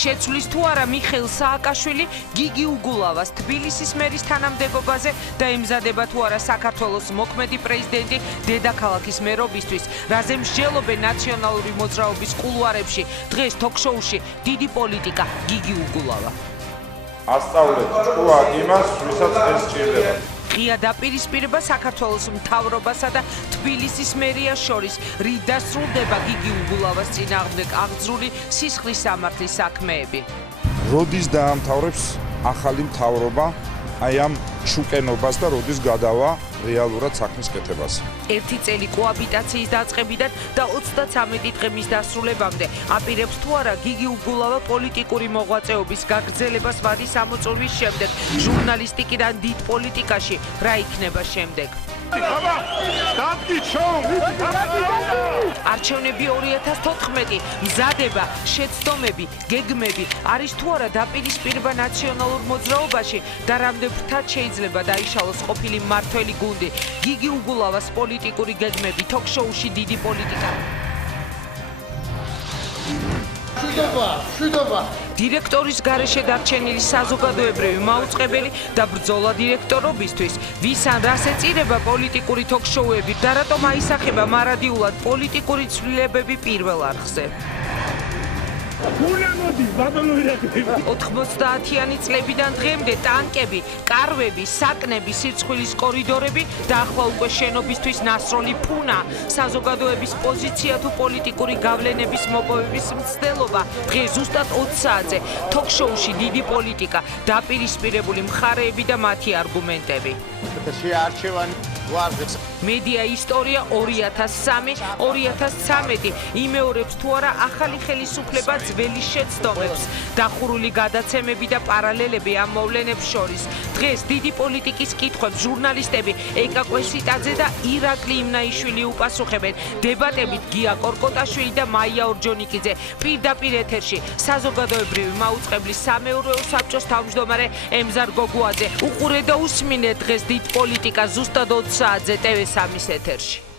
შეცვლის თუ არა მიხეილ სააკაშვილი გიგი უგულავას თბილისის მერის თანამდებობაზე და ემზადება თუ არა საქართველოს მოქმედი პრეზიდენტი დედაქალაქის მერობისთვის, რაზე მსჯელობენ ნაციონალური მოძრაობის კულუარებში, დღეს ток-შოუში დიდი პოლიტიკა გიგი უგულავა. ასწავლეთ ჭკუა იმას, ვისაც ეს სჭირდება. ღია დაპირისპირება საქართველოს მთავრობასა და თბილისის მერიას შორის რით დასრულდება გიგი უგულავას წინააღმდეგ აღძრული სისხლის სამართლის საქმეები. როდის დაამთავრებს ახალი მთავრობა აი ამ შუკენობას და როდის გადავა რეალურად საქმის კეთებას. ერთი წელი კოაბიტაციის დაწყებიდან და 33 დღის დასრულებამდე აპირებს თუ არა გიგი უგულავა პოლიტიკური მოღვაწეობის გაგრძელებას ვადის ამოწურვის შემდეგ ჟურნალისტიკიდან დიდ პოლიტიკაში რა იქნება შემდეგ. არჩევნები 2014 მზადება, შეცდომები, გეგმები არის თუ არა დაპირისპირება ნაციონალურ მოძრაობაში და რამდენ ფრთად შეიძლება დაიშალოს ყოფილი მმართველი გუნდი. გიგი უგულავას პოლიტიკური გეგმები ток-შოუში დიდი პოლიტიკა. შვიდობა. დირექტორის გარეშე დარჩენილი საზოგადოებრივი მაუწყებელი და ბრძოლა დირექტორობისთვის, ვის ან რას ეწირება პოლიტიკური ток-შოუები და რატომ აისახება მარადიულად პოლიტიკური ცვლილებები პირველ არხზე. 90-იანი წლებიდან დღემდე ტანკები, კარვები, საკნები, სირცხვილის კორიდორები და ახლა უკვე შენობისთვის ნასროლი ფუნა, საზოგადოების პოზიცია თუ პოლიტიკური გავლენების მოპოვების მცდელობა. დღეს ზუსტად 20 საათზე ток-შოუში დიდი პოლიტიკა, დაპირისპირებული მხარეები და მათი არგუმენტები. მედია ისტორია 2003-2013 იმეორებს თუ არა ახალი ხელისუფლება ძველი შეცდომებს, დახურული გადაცემები და პარალელები ამ მოვლენებს შორის. დღეს დიდი პოლიტიკის კითხვებს ჟურნალისტები ეკა კვესიტაძე და ირაკლი იმნაიშვილი უპასუხებენ. დებატებით გია კორკოტაშვილი და მაია ორჯონიკიძე პირდაპირ ეთერში საზოგადოებრივი მაუწყებლის სამეურვეო საბჭოს თავმჯდომარე ემზარ გოგუაძე. უყურე და უსმინე დღეს დიდ პოლიტიკას ზუსტად 20 საათზე TV3-ის ეთერში.